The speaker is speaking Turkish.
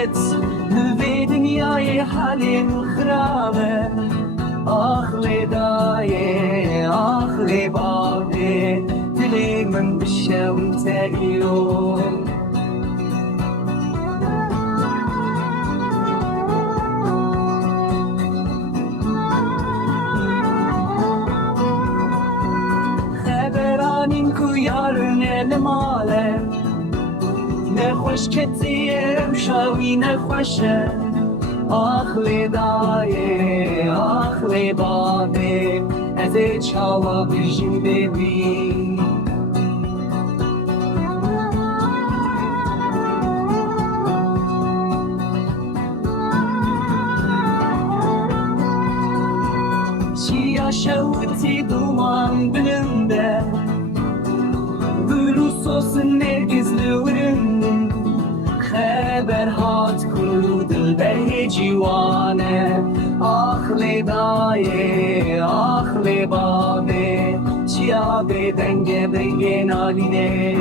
بيت في دنياي حالي خرابة آخلي داي آخلي بابي دلي من بشاوي تايون خبرانين كو yarın المالة نخوش كتير مشاوي نخوشه آخلی دایه آخلی بابه از چاوا بجیم ببین چیا شوتی duman bölümde Gülü sosun nergizli ürün خبر هات كل دل جوانه آخلی دایه آخلی بابه چیا به دنگ نالینه